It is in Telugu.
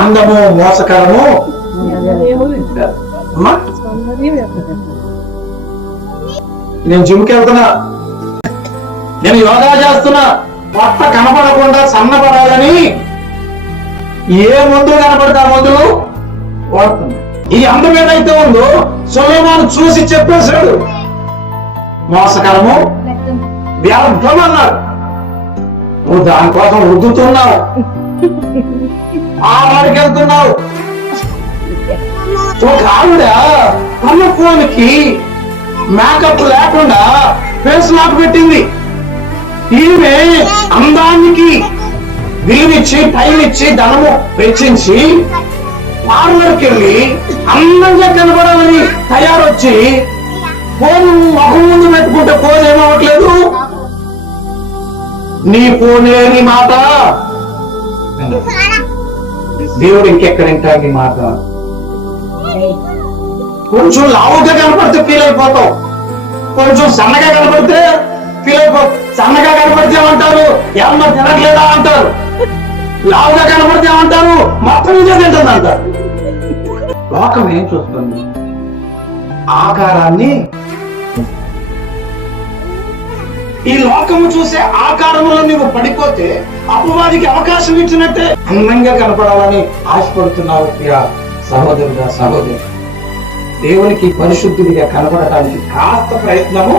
అందము మోసకరము. అమ్మా నేను జిమ్కి వెళ్తున్నా, నేను యోగా చేస్తున్నా, పొట్ట కనపడకుండా సన్నపడాలని ఏ మందు కనపడితే ఆ మందులు వాడుతున్నా. ఈ అందం ఏదైతే ఉందో సొలొమోను చూసి చెప్పేశాడు, మోసకరము వ్యర్థం అన్నాడు. నువ్వు దానికోసం రుద్దుతున్నావు, ఆ వాడికి వెళ్తున్నావు. ఒక ఆవిడ తన ఫోన్కి మేకప్ లేకుండా ఫేస్ లాక్ పెట్టింది. ఈమె అందానికి విలువిచ్చి టైం ఇచ్చి ధనము వెచ్చించి పార్లర్కి వెళ్ళి అందంగా కనబడాలని తయారొచ్చి ఫోన్ ముఖం ముందు పెట్టుకుంటే ఫోన్ ఏమవట్లేదు. నీ ఫోనే నీ మాట, దేవుడు ఇంకెక్కడ వింటాడు నీ మాట. కొంచెం లావుగా కనపడితే ఫీల్ అయిపోతావు, కొంచెం సన్నగా కనపడితే ఫీల్ అయిపోతావు. సన్నగా కనపడితే ఏమంటారు, ఏమన్నా తినట్లేదా అంటారు. లావుగా కనపడితే ఏమంటారు, మొత్తం ఇదే తింటుంది అంటారు. లోకం ఏం చూస్తుంది? ఆకారాన్ని. ఈ లోకము చూసే ఆకారంలో నువ్వు పడిపోతే అపవాదికి అవకాశం ఇచ్చినట్టే. అందంగా కనపడాలని ఆశపడుతున్నావు సహోదరుడా, సహోదరు. దేవునికి పరిశుద్ధుడిగా కనపడటానికి కాస్త ప్రయత్నము